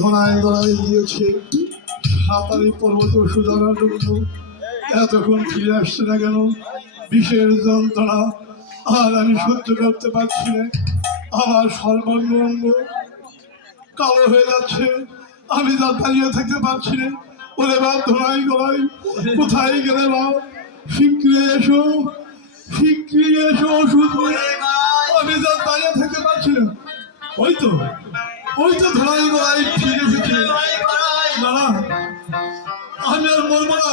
ঘনায় গড়াই গিয়েছে সাঁতারি পর্বত সুদানার জন্য। এতক্ষণ ফিরে আসছে না কেন? বিষের যন্ত্রণা আর আমি সহ্য করতে পারছি না। আমার সর্বাঙ্গ অঙ্গ কালো হয়ে যাচ্ছে, আমি যা দাঁড়িয়ে থাকতে পারছি না। ওরে বাপ ধরাই গলাই, কোথায় গেলে বাপ? শিগগিরি এসো, শিগগিরি এসো, ওষুধ নিয়ে। আমি যা দাঁড়িয়ে থাকতে পারছি না। ওই তো, ওই তো ধরাই গলাই ফিরে এসেছে। না না, আমি আর মরবো না,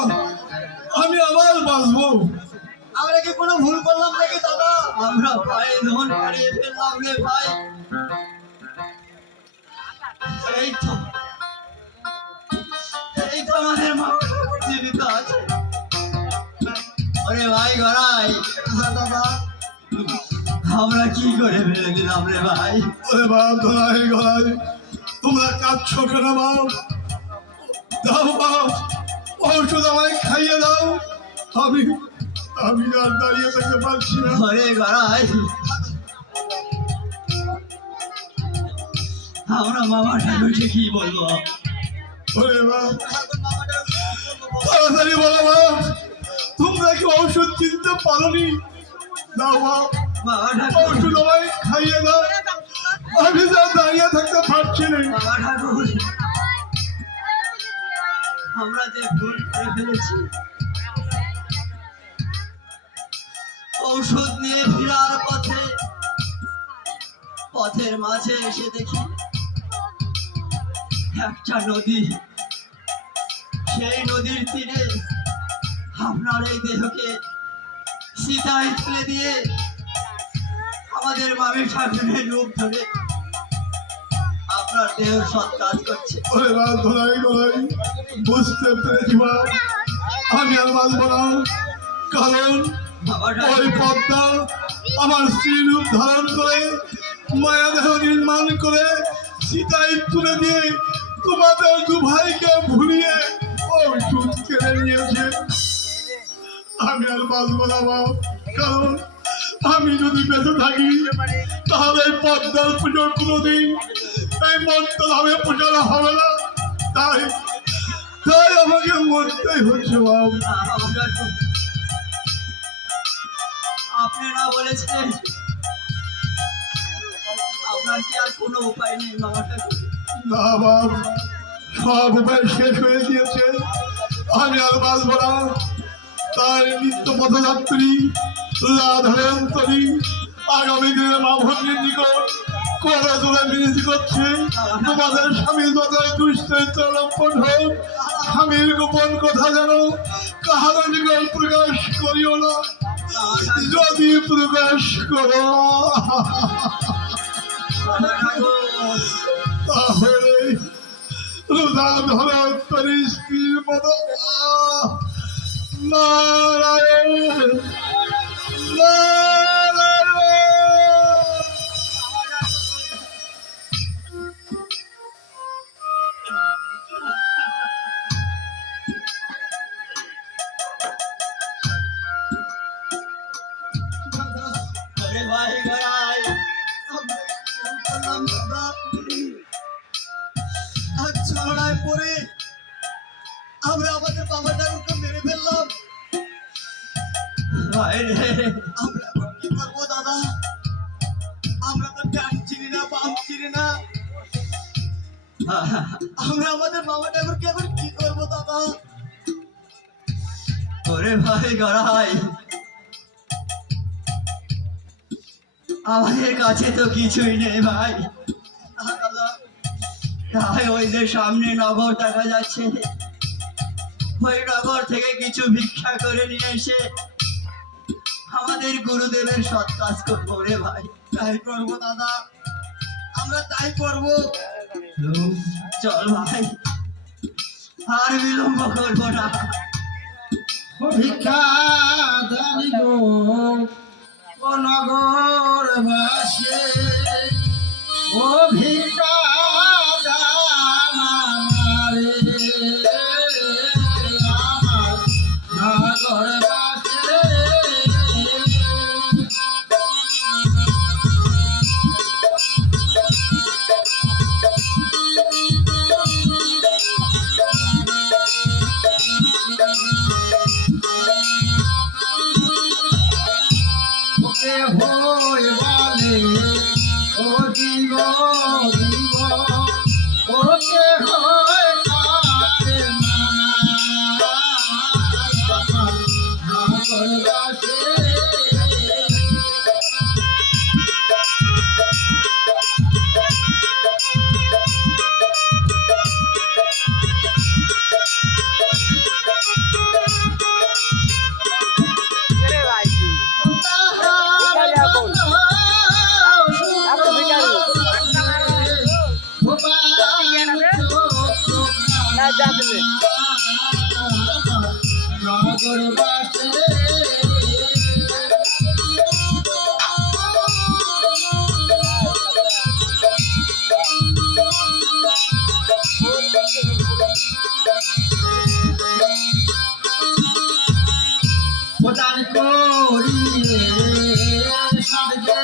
আমি আবার বাঁচবো। আমরা কি কোনো ভুল করলাম নাকি দাদা? আমরা পায়ে ধন হারিয়ে ফেললাম রে ভাই। এই তো, এই তো আমাদের মা জীবিত আছে। ওরে ভাই গড়াই, দাদা আমরা কি করে ফেলে দিলাম রে ভাই? ওরে বাপ ধরাই গলাই, তোমরা কাঁদছো কেন বাপ? দাও বাপ, ওষুধ আমায় খাইয়ে দাও। আমি আমি আর দাঁড়িয়ে থাকতে পারছি না। ওরে গড়াই, আমরা মামা ঠাকুরকে কি বলবো? ওরে বাপ, তাড়াতাড়ি বলো বাপ, তোমরা কি ওষুধ কিনতে পারোনি? দাও বাপ, মামা ঠাকুর, ওষুধ আমায় খাইয়ে দাও। আমি যা দাঁড়িয়ে থাকতে পারছি না। মামা ঠাকুর, আমরা যে ভুল করে ফেলেছি, ঔষধ নিয়ে ফেরার পথে পথের মাঝে এসে দেখি একটা নদী। সেই নদীর তীরে আপনার এই দেহকে সীতায় ফেলে দিয়ে আমাদের মামি ঠাকুরের রূপ ধরে আপনার দেহ সৎ কাজ করছে। ওরে বাপ ধরাই গলাই, বুঝতে পেরেছি বাপ, আমি আর বাঁচবো না। কারণ মামা ওই ঠাকুর, পদ্মা আমার স্ত্রী রূপ ধারণ করে মায়াদেহ নির্মাণ করে সীতায় তুলে দিয়ে তোমাদের দু ভাইকে ভুলিয়ে ওষুধ কেড়ে নিয়েছে। আমি আর বাঁচবো না বাপ, কারণ আমি যদি বেঁচে থাকি তাহলে এই পদ্মার পুজোর কোনোদিন এই মন্ত্রভাবে পূজানো হবে না। তাই তাই আমাকে মরতেই হচ্ছে বাপ। মামা ঠাকুর, আপনি না বলেছিলেন আপনার কি আর কোনো উপায় নেই? মামা ঠাকুর, না বাপ, সব উপায় শেষ হয়ে গিয়েছে, আমি আর বাঁচবো না। তাই নিত্য পথযাত্রী রাধায়ন্তরী আগামী দিনে মা ভগ্নির নিকট করে তোলে বিনতি করছে, তোমাদের স্বামী যতই দুশ্চরিত্র লম্পট হোক, স্বামীর গোপন কথা যেন কাহারও নিকট প্রকাশ করিও না। যদি প্রকাশ করো মামা ঠাকুর, তাহলে রাধায়ন্তরী স্ত্রীর মতো নারায়ণ নারায়ণ। ওরে ভাই গড়াই, ছড়ায় পড়ে আমরা আমাদের বাবা ঠাকুরকে মেরে ফেললাম। ভাই রে, আমরা এখন কি করবো দাদা? আমরা তো ডান চিনি না, বাম চিনি না। আমরা আমাদের বাবা ঠাকুরকে এখন কি করবো দাদা? ওরে ভাই গড়াই, আমাদের কাছে তো কিছুই নেই ভাই। তাই ওই যে সামনে নগর দেখা যাচ্ছে, ওই নগর থেকে কিছু ভিক্ষা করে নিয়ে এসে আমাদের গুরুদেবের সৎ কাজ করবো রে ভাই। তাই করবো দাদা, আমরা তাই করবো। চল ভাই, আর বিলম্ব করবো না। ভিক্ষা দানি গো ও নগর বাসে, ও ভিক্ষা দান আমারে, আমার নগর বাসে। নগরবাসী প্রদান করিয়ে স্বর্গে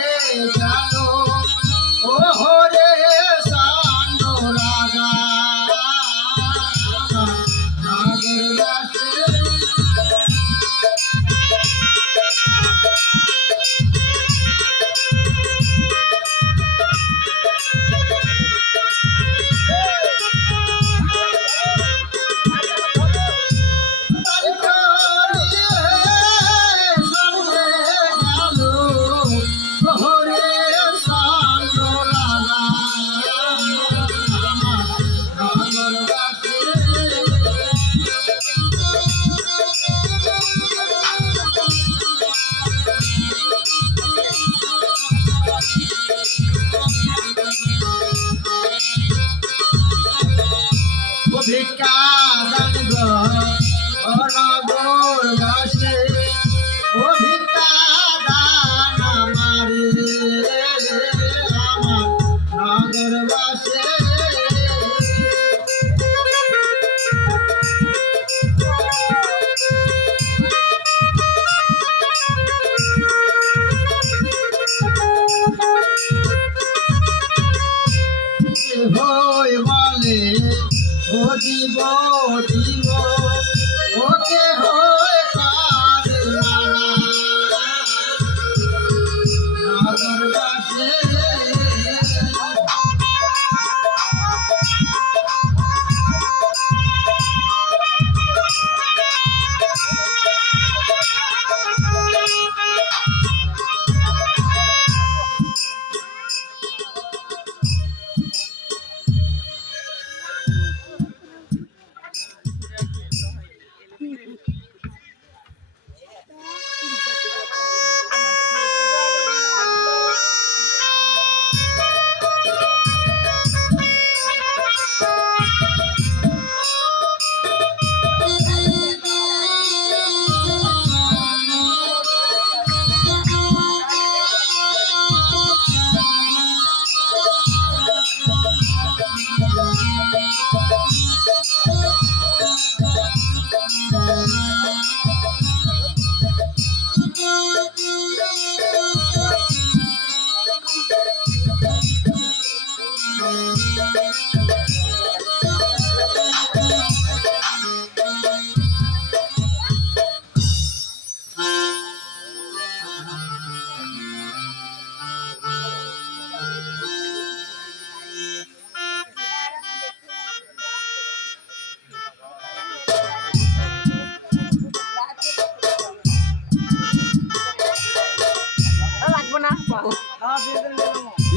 গেল ও হরে সান্ড রাজা নগরবাসী ভিক্ষা দান গো নগরবাসী ও ভিক্ষা দান আমারে আমার নগরবাসী হই বলে ও দিব দিব ওকে হয় কারে মানা নগরবাসী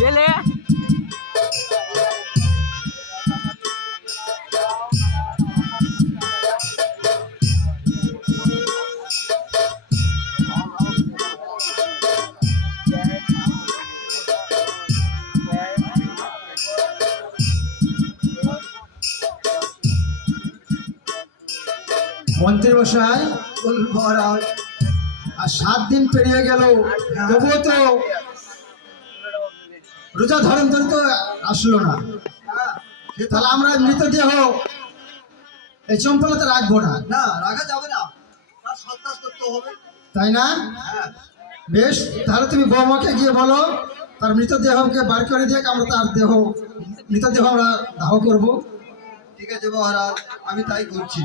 ले ले মন্ত্রী মশাই মহারাজ আর 7 দিন পেরিয়ে গেল তবুও তো রোজা ধরেন তো আসলো না। তাহলে আমরা মৃতদেহ এই চম্পলাতে রাখবো না, না রাখা যাবে না, তার সন্ত্রাস করতে হবে। তাই না? হ্যাঁ বেশ, তাহলে তুমি বৌমাকে গিয়ে বলো তার মৃতদেহকে বার করে দিয়ে আমরা তার মৃতদেহ আমরা দাহ করবো। ঠিক আছে মহারাজ, আমি তাই করছি।